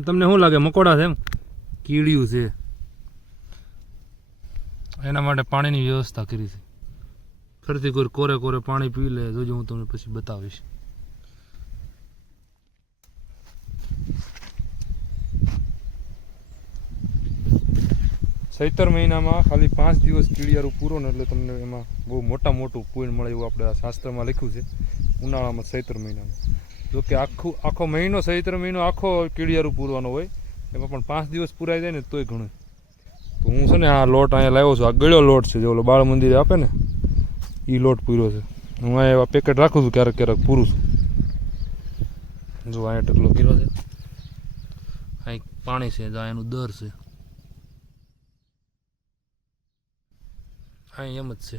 તમને શું લાગે મકોડા છે એમ? કીડિયું છે. એના માટે પાણીની વ્યવસ્થા કરી છે. ફરીથી કોઈ કોરે કોરે પાણી પી લે જોજો હું તમને પછી બતાવીશ. સૈતર મહિનામાં ખાલી પાંચ દિવસ કીડિયારું પૂરો ને એટલે તમને એમાં બહુ મોટા મોટું કોઈન મળે એવું આપણે આ શાસ્ત્રમાં લખ્યું છે. ઉનાળામાં સૈતર મહિનામાં. જો કે આખું, આખો મહિનો સહિત્ર મહિનો આખો કીડિયારું પૂરવાનો હોય, એમાં પણ પાંચ દિવસ પૂરાઈ જાય ને તોય ઘણું. તો હું છે ને આ લોટ અહીંયા લાવ્યો છું, આ ગળ્યો લોટ છે, જે ઓલો બાળ મંદિરે આપે ને એ લોટ પૂર્યો છે. હું અહીંયા એવા પેકેટ રાખું છું, ક્યારેક ક્યારેક પૂરું છું. જો અહીંયા ટકલો પીરો છે. અહીં પાણી છે જો એનું દર છે. અહીં એમ જ છે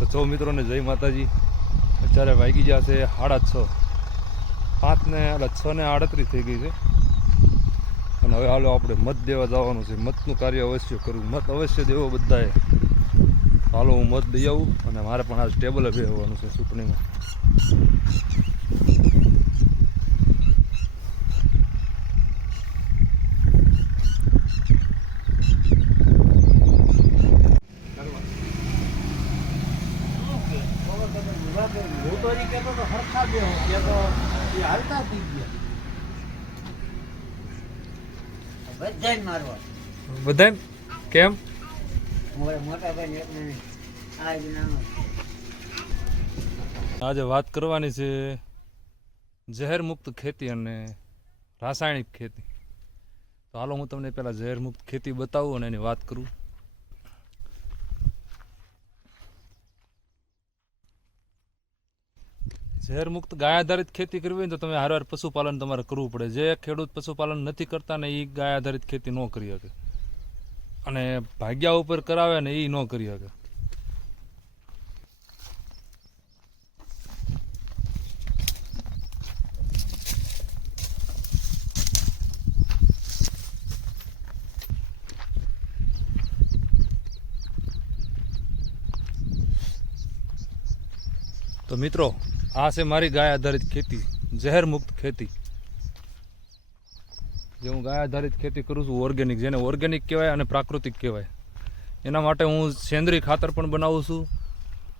તો સૌ મિત્રોને જય માતાજી. અત્યારે વાગી જશે સાડા છ. પાંચ ને છ ને આડત્રીસ થઈ ગઈ છે. અને હવે હાલો આપણે મત દેવા જવાનું છે. મતનું કાર્ય અવશ્ય કરવું. મત અવશ્ય દેવો બધાએ. હાલો હું મત દઈ આવું અને મારે પણ આજ ટેબલે બેસવાનું છે ચૂંટણીમાં હું તો હજી કહેતો તો હરખા બે હું કહેતો એ હાલતા થઈ ગયા બધાય મારવા બધાને કેમ? આજે વાત કરવાની છે ઝેર મુક્ત ખેતી અને રાસાયણિક ખેતી. તો હાલો હું તમને પહેલાં ઝેર મુક્ત ખેતી બતાવું અને એની વાત કરું. ઝેર મુક્ત ગાય આધારિત ખેતી કરવી હોય તો તમે હારવાર પશુપાલન તમારે કરવું પડે. જે ખેડૂત પશુપાલન નથી કરતા ને એ ગાય આધારિત ખેતી ન કરી શકે. અને ભાગ્યા ઉપર કરાવે ને એ ન કરી શકે. તો મિત્રો આ છે મારી ગાય આધારિત ખેતી, ઝેર મુક્ત ખેતી. જે હું ગાય આધારિત ખેતી કરું છું ઓર્ગેનિક જેને ઓર્ગેનિક કહેવાય અને પ્રાકૃતિક કહેવાય. એના માટે હું સેન્દ્રીય ખાતર પણ બનાવું છું.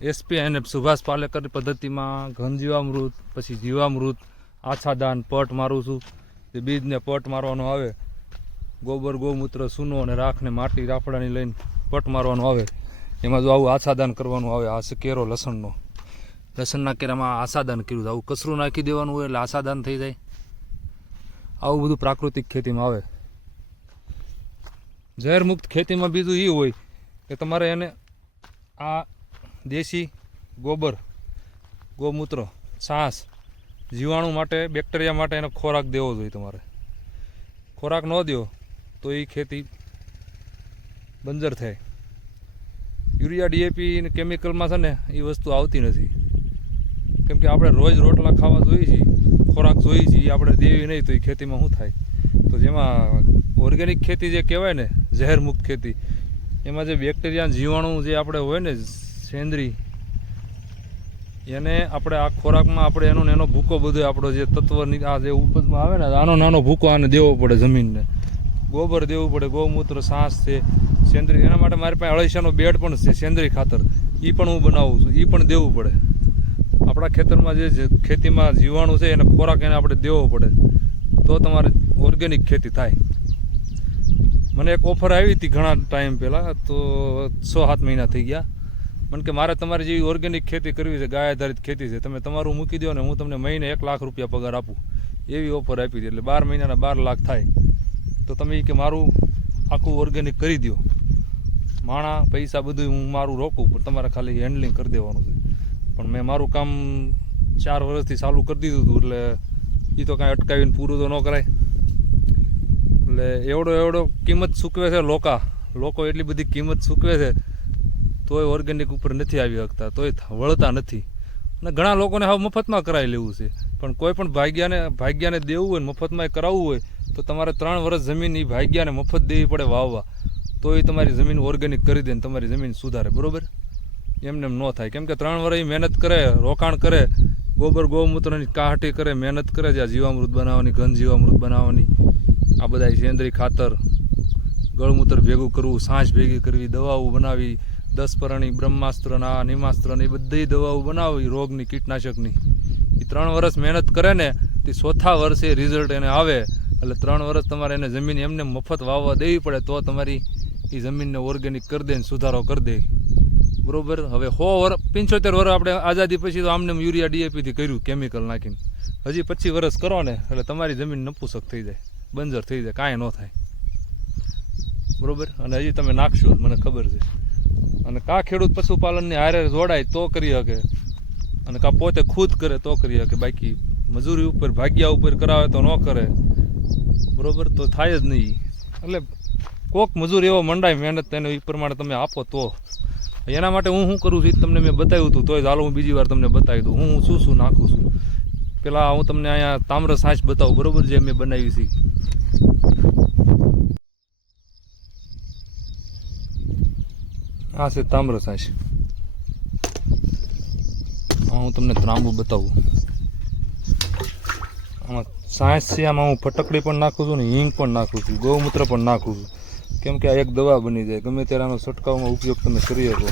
એસપી અને સુભાષ પાલેકર પદ્ધતિમાં ઘન જીવામૃત, પછી જીવામૃત આછાદાન પટ મારું છું. જે બીજને પટ મારવાનો આવે. ગોબર, ગૌમૂત્ર, સૂનો અને રાખને માટી, રાફડાની લઈને પટ મારવાનો આવે. એમાં જો આવું આછાદાન કરવાનું આવે, આ છે કેરો લસણનો. લસણના કેરામાં આસાદાન કર્યું. આવું કચરું નાખી દેવાનું હોય એટલે આસાદાન થઈ જાય. આવું બધું પ્રાકૃતિક ખેતીમાં આવે. ઝેર મુક્ત ખેતીમાં બીજું એ હોય કે તમારે એને આ દેશી ગોબર, ગૌમૂત્ર, છાસ, જીવાણુ માટે, બેક્ટેરિયા માટે એનો ખોરાક દેવો જોઈએ તમારે. ખોરાક ન દો તો એ ખેતી બંજર થાય. યુરિયા, ડીએપી કેમિકલમાં છે ને એ વસ્તુ આવતી નથી. કેમ કે આપણે રોજ રોટલા ખાવા જોઈએ છીએ, ખોરાક જોઈએ છીએ આપણે દેવી નહીં તો એ ખેતીમાં શું થાય? તો જેમાં ઓર્ગેનિક ખેતી જે કહેવાય ને ઝેર મુક્ત ખેતી, એમાં જે બેક્ટેરિયા જીવાણુ જે આપણે હોય ને સેન્દ્રી એને આપણે આ ખોરાકમાં આપણે એનો એનો ભૂકો બધો આપણો જે તત્વની આ જે ઉપજમાં આવે ને, આનો નાનો ભૂકો આને દેવો પડે જમીનને. ગોબર દેવું પડે, ગૌમૂત્ર, સાસ છે સેન્દ્રી એના માટે મારી પાસે અળસિયાનો બેડ પણ છે સેન્દ્રી ખાતર. એ પણ હું બનાવું છું એ પણ દેવું પડે. આપણા ખેતરમાં જે ખેતીમાં જીવાણુ છે, એને ખોરાક એને આપણે દેવો પડે. તો તમારે ઓર્ગેનિક ખેતી થાય. મને એક ઓફર આવી હતી ઘણા ટાઈમ પહેલાં, તો છ સાત મહિના થઈ ગયા. મને કે મારે તમારી જેવી ઓર્ગેનિક ખેતી કરવી છે, ગાય આધારિત ખેતી છે. તમે તમારું મૂકી દો ને હું તમને મહિને એક લાખ રૂપિયા પગાર આપું. એવી ઓફર આપી હતી, એટલે બાર મહિનાના બાર લાખ થાય. તો તમે કે મારું આખું ઓર્ગેનિક કરી દો. માણા, પૈસા બધું હું મારું રોકું, પણ તમારે ખાલી હેન્ડલિંગ કરી દેવાનું છે. પણ મેં મારું કામ ચાર વર્ષથી ચાલુ કરી દીધું હતું, એટલે એ તો કાંઈ અટકાવીને પૂરું તો ન કરાય. એટલે એવડો એવડો કિંમત સૂકવે છે લોકા. લોકો એટલી બધી કિંમત સૂકવે છે, તોય ઓર્ગેનિક ઉપર નથી આવી શકતા, તોય વળતા નથી. અને ઘણા લોકોને હવે મફતમાં કરાવી લેવું છે. પણ કોઈ પણ ભાગ્યાને ભાગ્યાને દેવું હોય મફતમાં કરાવવું હોય, તો તમારે ત્રણ વર્ષ જમીન એ ભાગ્યાને મફત દેવી પડે વાવવા. તો એ તમારી જમીન ઓર્ગેનિક કરી દે ને તમારી જમીન સુધારે, બરોબર? એમને એમ ન થાય. કેમ કે ત્રણ વર્ષ મહેનત કરે, રોકાણ કરે, ગોબર ગૌમૂત્રની કાહટી કરે, મહેનત કરે છે આ જીવામૃત બનાવવાની, ઘન જીવામૃત બનાવવાની. આ બધા સેન્દ્રીય ખાતર, ગળમૂત્ર ભેગું કરવું, સાંજ ભેગી કરવી, દવાઓ બનાવી દસપરણી બ્રહ્માસ્ત્રના નિમાસ્ત્રની, એ બધી દવાઓ બનાવી, રોગની, કીટનાશકની. એ ત્રણ વર્ષ મહેનત કરે ને, તે ચોથા વર્ષે રિઝલ્ટ એને આવે. એટલે ત્રણ વર્ષ તમારે એને જમીન એમને મફત વાવવા દેવી પડે, તો તમારી એ જમીનને ઓર્ગેનિક કરી દે ને સુધારો કરી દે. બરોબર? હવે સો વર પંચોતેર વર્ષ આપણે આઝાદી પછી તો આમને યુરિયા ડીએપીથી કર્યું કેમિકલ નાખીને. હજી પચીસ વર્ષ કરો ને, એટલે તમારી જમીન નપુસક થઈ જાય, બંજર થઈ જાય, કાંઈ ન થાય. બરોબર? અને હજી તમે નાખશો મને ખબર છે. અને કા ખેડૂત પશુપાલનની હારે જોડાય તો કરી શકે. અને કા પોતે ખુદ કરે તો કરી શકે. બાકી મજૂરી ઉપર, ભાગ્યા ઉપર કરાવે તો ન કરે. બરોબર? તો થાય જ નહીં. એટલે કોક મજૂર એવો મંડાય મહેનત, તેને એ પ્રમાણે તમે આપો તો. એના માટે હું શું કરું છું તમને મેં બતાવ્યું હતું, તોય ચાલો હું બીજી વાર તમને બતાવી દઉં. હું શું શું નાખું છું? પેલા હું તમને અહીંયા તામ્ર સાંચ બતાવું, બરોબર જે મેં બનાવી છે. આ છે તામ્ર સાંચ હું તમને ત્રાંબુ બતાવું. આમાં સાંસ છે, આમાં હું ફટકડી પણ નાખું છું ને હિંગ પણ નાખું છું, ગૌમૂત્ર પણ નાખું છું. કેમ કે આ એક દવા બની જાય. ગમે ત્યારે આનો ઉપયોગ તમે કરી શકો.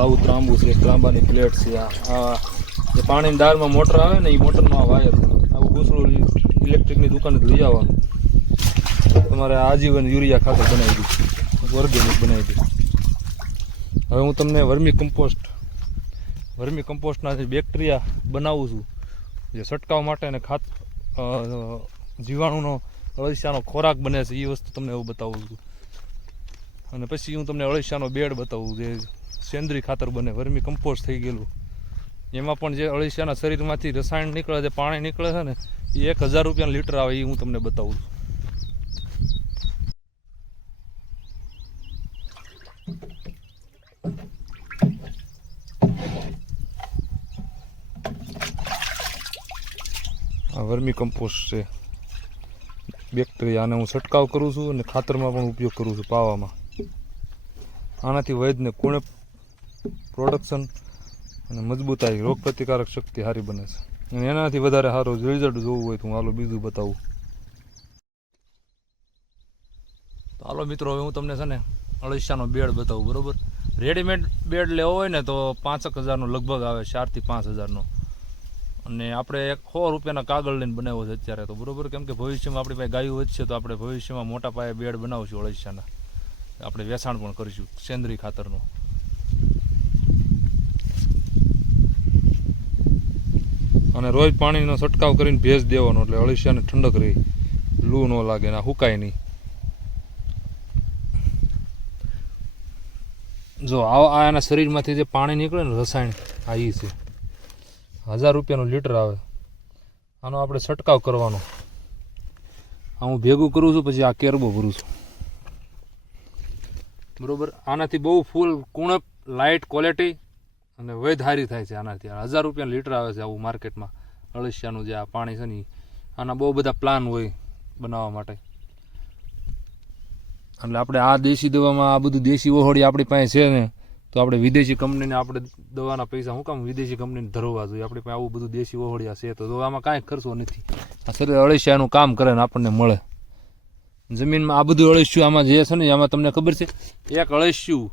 આવું ત્રાંબુ છે, ત્રાંબાની પ્લેટ છે, આ જે પાણીની દાળમાં મોટર આવે ને, એ મોટરનો આ વાયર આવું ઘૂસડું ઇલેક્ટ્રિકની દુકાને લઈ આવવાનું. તમારે આજીવન યુરિયા ખાતર બનાવી દીધું ઓર્ગેનિક બનાવી દીધું હવે હું તમને વર્મી કમ્પોસ્ટ, વર્મી કમ્પોસ્ટના જે બેક્ટેરિયા બનાવું છું. જે છંટકાવ માટે અને ખાત જીવાણુનો અળસિયાનો ખોરાક બને છે એ વસ્તુ તમને એવું બતાવું છું. અને પછી હું તમને અળસિયાનો બેડ બતાવું જે સેન્દ્રીય ખાતર બને, વર્મી કમ્પોસ્ટ થઈ ગયેલું. એમાં પણ જે અળસિયાના શરીરમાંથી રસાયણ નીકળે છે, પાણી નીકળે છે ને એ એક હજાર રૂપિયાનો લીટર આવે એ હું તમને બતાવું છું. વર્મી કમ્પોસ્ટ છે. બેક્ટેરિયા હું છંટકાવ કરું છું અને ખાતરમાં પણ ઉપયોગ કરું છું પાવામાં. આનાથી વૈદને કુણે પ્રોડક્શન અને મજબૂતાઈ રોગ પ્રતિકારક શક્તિ સારી બને છે. અને એનાથી વધારે સારું રિઝલ્ટ જોવું હોય તો હું હાલો બીજું બતાવું. તો હાલો મિત્રો, હવે હું તમને છે ને અળસિયાનો બેડ બતાવું, બરોબર? રેડીમેડ બેડ લેવો હોય ને તો પાંચક હજારનો લગભગ આવે, ચારથી પાંચ હજારનો. અને આપણે એક સો રૂપિયાના કાગળ લઈને બનાવ્યો છે અત્યારે તો બરોબર? કેમ કે ભવિષ્યમાં આપણી પાસે ગાયું વધશે તો આપણે ભવિષ્યમાં મોટા પાયે બેડ બનાવશું અળસિયાના. આપણે વેચાણ પણ કરીશું સેન્દ્રીય ખાતરનું. અને રોજ પાણીનો છંટકાવ કરીને ભેજ દેવાનો એટલે અળસિયાને ઠંડક રહી. લૂ ન લાગે ને હુકાય નહીં. જો આ એના શરીરમાંથી જે પાણી નીકળે ને રસાયણ, આ છે. હજાર રૂપિયાનું લીટર આવે. આનો આપણે છંટકાવ કરવાનો. આ હું ભેગું કરું છું, પછી આ કેરબો ભરું છું. બરોબર? આનાથી બહુ ફૂલ કુણપ, લાઇટ ક્વોલિટી અને વૈધારી થાય છે આનાથી. હજાર રૂપિયા લીટર આવે છે આવું માર્કેટમાં. અળસિયાનું જે આ પાણી છે ને આના બહુ બધા પ્લાન હોય બનાવવા માટે. એટલે આપણે આ દેશી દવામાં આ બધું દેશી ઓહોળી આપણી પાસે છે ને તો આપણે વિદેશી કંપનીને આપણે દવાના પૈસા શું કામ વિદેશી કંપનીને ધરવા જોઈએ? આપણી પાસે આવું બધું દેશી ઓહળિયા છે તો આમાં કાંઈ ખર્ચો નથી. આ શરીર અળસિયાનું કામ કરે ને આપણને મળે. જમીનમાં આ બધું અળસિયું આમાં જે છે ને આમાં તમને ખબર છે? એક અળસિયું.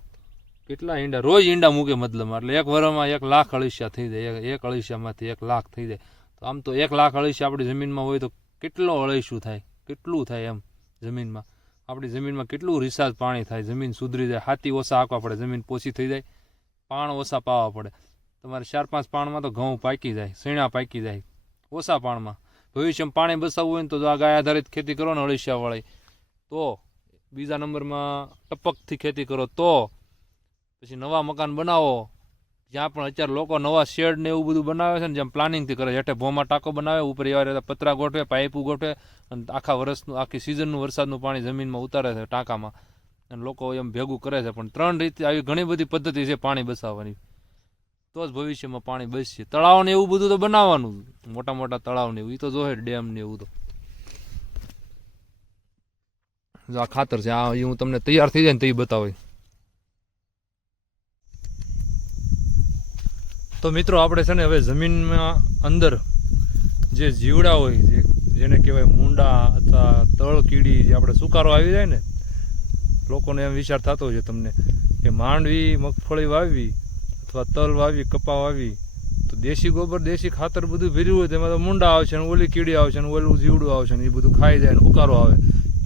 કેટલા ઈંડા? રોજ ઈંડા મૂકે મતલબમાં. એટલે એક વરમાં એક લાખ અળસિયા થઈ જાય. એક અળસિયામાંથી એક લાખ થઈ જાય. તો આમ તો એક લાખ અળસિયા આપણી જમીનમાં હોય તો કેટલો અળસિયું થાય? કેટલું થાય એમ જમીનમાં? આપણી જમીનમાં કેટલું રિસાર્જ પાણી થાય, જમીન સુધરી જાય, હાથી ઓછા હાંકવા પડે, જમીન પોચી થઈ જાય, પાણ ઓછા પાવા પડે. તમારે ચાર પાંચ પાણમાં તો ઘઉં પાકી જાય શેણા પાકી જાય, ઓછા પાણમાં. ભવિષ્યમાં પાણી બસાવવું હોય ને તો જો આ ગાય આધારિત ખેતી કરો ને અળસિયાવાળી. તો બીજા નંબરમાં ટપકથી ખેતી કરો, તો પછી નવા મકાન બનાવો જ્યાં પણ અત્યારે લોકો નવા શેડ ને એવું બધું બનાવે છે ને, જેમ પ્લાનિંગથી કરે છે. હેઠે ભોમાં ટાંકો બનાવે, ઉપર એવા પતરા ગોઠવે, પાઇપું ગોઠવે અને આખા વર્ષનું, આખી સિઝનનું વરસાદનું પાણી જમીનમાં ઉતારે છે ટાંકામાં. અને લોકો એમ ભેગું કરે છે. પણ ત્રણ રીતે આવી ઘણી બધી પદ્ધતિ છે પાણી બસાવવાની તો જ ભવિષ્યમાં પાણી બચશે. તળાવને એવું બધું તો બનાવવાનું મોટા મોટા તળાવને એવું. એ તો જોહે ડેમ ને એવું તો. આ ખાતર છે. આ હું તમને તૈયાર થઈ જાય ને તો એ બતાવે તો મિત્રો, આપણે છે ને હવે જમીનમાં અંદર જે જીવડા હોય, જે જેને કહેવાય મૂંડા અથવા તળ કીડી જે આપણે સુકારો આવી જાય ને, લોકોને એમ વિચાર થતો હોય છે તમને કે માંડવી, મગફળી વાવવી અથવા તલ વાવી, કપા વાવી, તો દેશી ગોબર, દેશી ખાતર બધું ભર્યું હોય તેમાં તો મૂંડા આવશે ને ઓલી કીડી આવશે ને ઓલું જીવડું આવશે ને એ બધું ખાઈ જાય ને હુકારો આવે.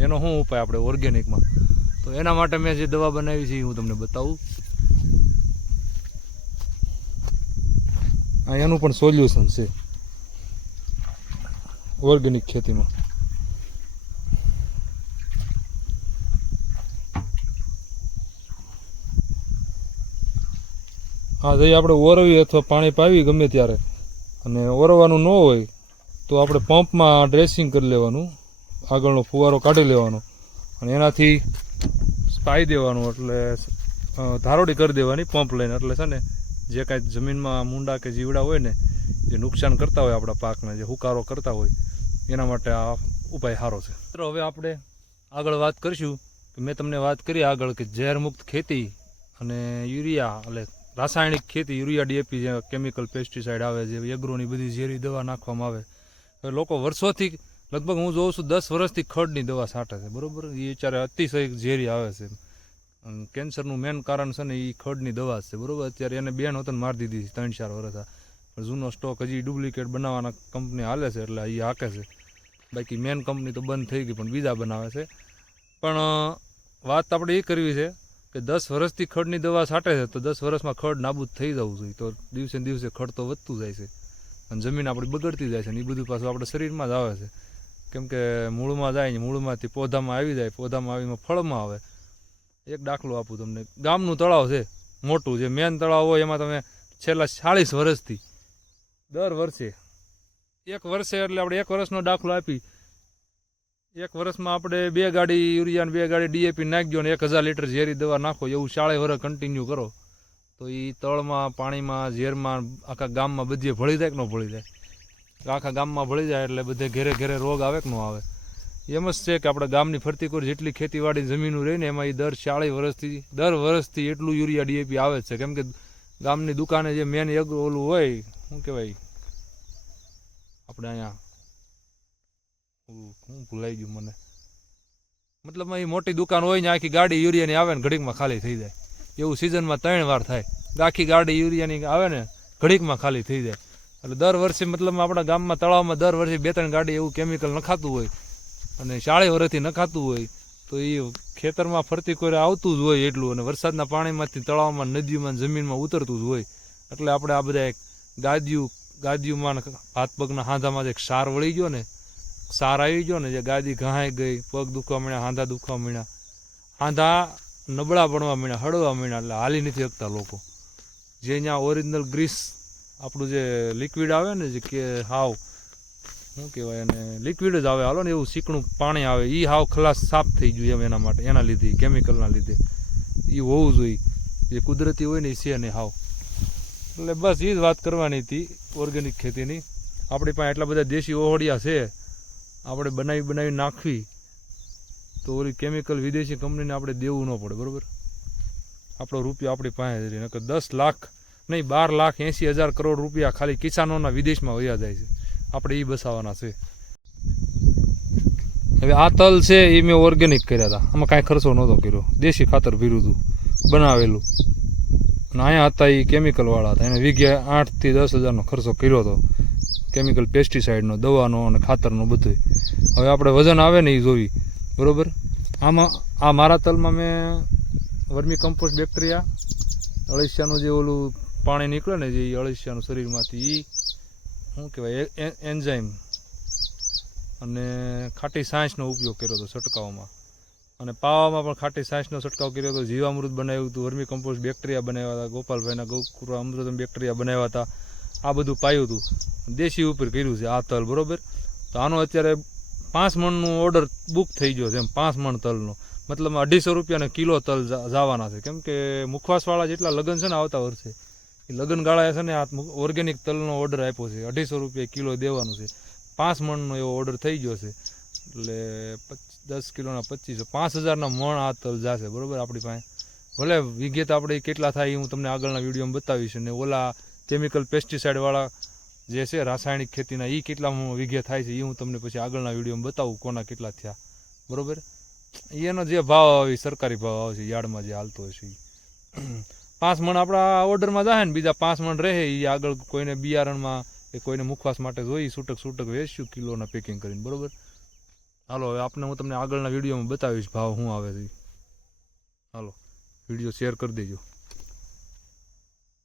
એનો શું ઉપાય આપણે ઓર્ગેનિકમાં તો એના માટે મેં જે દવા બનાવી છે એ હું તમને બતાવું. એનું પણ સોલ્યુશન છે. ઓર્ગેનિક ખેતીમાં. હા જઈ આપણે ઓરવી અથવા પાણી પાવી ગમે ત્યારે, અને ઓરવાનું ન હોય, તો આપણે પંપમાં ડ્રેસિંગ કરી લેવાનું, આગળનો ફુવારો કાઢી લેવાનો, અને એનાથી પાઈ દેવાનું, એટલે ધારોડી કરી દેવાની પંપ લઈને, એટલે છે ને જે કાંઈ જમીનમાં મુંડા કે જીવડા હોય ને, જે નુકસાન કરતા હોય આપણા પાકને, જે હુકારો કરતા હોય, એના માટે આ ઉપાય સારો છે. મિત્રો, હવે આપણે આગળ વાત કરીશું. કે મેં તમને વાત કરી આગળ કે ઝેરમુક્ત ખેતી અને યુરિયા એટલે રાસાયણિક ખેતી, યુરિયા ડીએપી જે કેમિકલ પેસ્ટિસાઇડ આવે, જે એગ્રોની બધી ઝેરી દવા નાખવામાં આવે. હવે લોકો વર્ષોથી, લગભગ હું જોઉં છું, દસ વર્ષથી ખડની દવા છાંટે છે. બરોબર? એ વિચારે અતિશય ઝેરી આવે છે. કેન્સરનું મેન કારણ છે ને એ ખડની દવા છે, બરાબર? અત્યારે એને બેન હોતન મારી દીધી ત્રણ ચાર વર્ષ પણ જૂનો સ્ટોક હજી ડુપ્લિકેટ બનાવવાના કંપની હાલે છે, એટલે એ હાકે છે. બાકી મેન કંપની તો બંધ થઈ ગઈ, પણ બીજા બનાવે છે. પણ વાત આપણે એ કરવી છે કે દસ વર્ષથી ખડની દવા છાંટે છે, તો દસ વર્ષમાં ખડ નાબૂદ થઈ જવું જોઈએ. તો દિવસે દિવસે ખડ તો વધતું જાય છે. અને જમીન આપણી બગડતી જાય છે ને એ બધું પાછું આપણા શરીરમાં જ આવે છે. કેમ કે મૂળમાં જાય ને મૂળમાંથી પોધામાં આવી જાય, પોધામાં આવીને ફળમાં આવે. એક દાખલો આપું તમને. ગામનું તળાવ છે, મોટું જે મેન તળાવ હોય એમાં તમે છેલ્લા ચાળીસ વર્ષથી, દર વર્ષે, એક વર્ષે એટલે આપણે એક વર્ષનો દાખલો આપી, એક વર્ષમાં આપણે બે ગાડી યુરિયા બે ગાડી ડીએપી નાખજો ને એક હજાર લીટર ઝેરી દવા નાખો, એવું ચાળે વર્ષ કન્ટિન્યુ કરો, તો એ તળમાં, પાણીમાં, ઝેરમાં, આખા ગામમાં બધીએ ભળી જાય કે ન ભળી જાય? આખા ગામમાં ભળી જાય એટલે બધે ઘેરે ઘેરે રોગ આવે કે ન આવે? એમ જ છે કે આપણા ગામની ફરતી કોર જેટલી ખેતીવાડી જમીનો રહી ને એમાં એ દર ચાળીસ વર્ષથી, દર વર્ષથી એટલું યુરિયા ડીએપી આવે છે. કેમ કે ગામની દુકાને જે મેન એક ઓલું હોય, શું કહેવાય? આપણે અહીંયા હું ભૂલાઈ ગયું મને? મતલબ એ મોટી દુકાન હોય ને આખી ગાડી યુરિયાની આવે ને ઘડીકમાં ખાલી થઈ જાય. એવું સિઝનમાં ત્રણ વાર થાય. આખી ગાડી યુરિયાની આવે ને ઘડીકમાં ખાલી થઈ જાય. એટલે દર વર્ષે મતલબ આપણા ગામમાં તળાવમાં દર વર્ષે બે ત્રણ ગાડી એવું કેમિકલ નખાતું હોય અને શાળે વર્ષથી નખાતું હોય, તો એ ખેતરમાં ફરતી કોઈ આવતું જ હોય એટલું, અને વરસાદના પાણીમાંથી તળાવમાં, નદીમાં, જમીનમાં ઉતરતું જ હોય. એટલે આપણે આ બધા એક ગાદિયું, ગાદિયુંમાં હાથ પગના હાંધામાં એક સાર વળી ગયો ને, સાર આવી ગયો ને, જે ગાદી ઘાંય ગઈ, પગ દુખવા મળ્યા હાંધા દુખવા મળ્યા હાંધા નબળા પડવા મળ્યા હળવા મળ્યા એટલે હાલી નથી શકતા લોકો. જે અહીંયા ઓરિજિનલ ગ્રીસ આપણું જે લિક્વિડ આવે ને, જે કે હાવ શું કહેવાય, અને લિક્વિડ જ આવે. હાલો ને એવું ચીકણું પાણી આવે. એ હાવ ખલાસ સાફ થઈ ગયું એમ એના માટે, એના લીધે કેમિકલના લીધે. એ હોવું જોઈએ. જે કુદરતી હોય ને એ છે નહીં હાવ. એટલે બસ એ જ વાત કરવાની હતી ઓર્ગેનિક ખેતીની. આપણી પાસે એટલા બધા દેશી ઓહળિયા છે. આપણે બનાવી બનાવી નાખવી. તો ઓલી કેમિકલ વિદેશી કંપનીને આપણે દેવું ન પડે, બરાબર? આપણો રૂપિયો આપણી પાસે નકર દસ લાખ નહીં, બાર લાખ એંસી હજાર કરોડ રૂપિયા ખાલી કિસાનોના વિદેશમાં વયા જાય છે. આપણે એ બસાવવાના છે. હવે આ તલ છે એ મેં ઓર્ગેનિક કર્યા હતા. આમાં કાંઈ ખર્ચો નહોતો કર્યો. દેશી ખાતર ભીરું હતું, બનાવેલું. અને અહીંયા હતા એ કેમિકલવાળા હતા. એને વીઘે આઠથી દસ હજારનો ખર્ચો કર્યો હતો. કેમિકલ પેસ્ટિસાઇડનો દવાનો અને ખાતરનો બધું હવે આપણે વજન આવે ને એ જોવી બરોબર? આમાં, આ મારા તલમાં મેં વર્મી કમ્પોસ્ટ બેક્ટેરિયા અળસિયાનું જે ઓલું પાણી નીકળે ને જે એ અળસિયાનું શરીરમાંથી એ શું કહેવાય? એન્ઝાઇમ. અને ખાટી સાંસનો ઉપયોગ કર્યો હતો છંટકાવમાં. અને પાવામાં પણ ખાટી સાંસનો છંટકાવ કર્યો હતો. જીવામૃત બનાવ્યું હતું. વર્મી કમ્પોસ્ટ બેક્ટેરિયા બનાવ્યા હતા. ગોપાલભાઈના ગૌકુરા અમૃત બેક્ટેરિયા બનાવ્યા હતા. આ બધું પાયું હતું. દેશી ઉપર કર્યું છે આ તલ, બરોબર? તો આનો અત્યારે પાંચ મણનું ઓર્ડર બુક થઈ ગયો છે એમ, પાંચ મણ તલનો. મતલબ અઢીસો રૂપિયાને કિલો તલ જવાના છે. કેમ કે મુખવાસવાળા જેટલા લગ્ન છે ને આવતા વર્ષે એ લગ્ન ગાળાએ છે ને આ ઓર્ગેનિક તલનો ઓર્ડર આપ્યો છે. અઢીસો રૂપિયા કિલો દેવાનું છે. પાંચ મણનો એવો ઓર્ડર થઈ ગયો છે. એટલે દસ કિલોના પચીસો, પાંચ હજારના મણ આ તલ જશે. બરાબર? આપણી પાસે. ભલે વિગત આપણે કેટલા થાય એ હું તમને આગળના વિડીયોમાં બતાવીશ. અને ઓલા કેમિકલ પેસ્ટિસાઇડવાળા જે છે, રાસાયણિક ખેતીના એ કેટલા વિઘે થાય છે એ હું તમને પછી આગળના વિડીયોમાં બતાવું કોના કેટલા થયા. બરોબર? એનો જે ભાવ આવે સરકારી ભાવ આવશે યાર્ડમાં જે હાલતો હશે ઈ. પાંચ મણ આપણા ઓર્ડરમાં જાય ને, બીજા પાંચ મણ રહે એ આગળ કોઈને બિયારણમાં કે કોઈને મુખવાસ માટે જોઈ છૂટક છૂટક વેચશું કિલોના પેકિંગ કરીને, બરોબર? હાલો, હવે આપણે હું તમને આગળના વિડીયોમાં બતાવીશ ભાવ શું આવે છે હાલો, વીડિયો શેર કરી દેજો.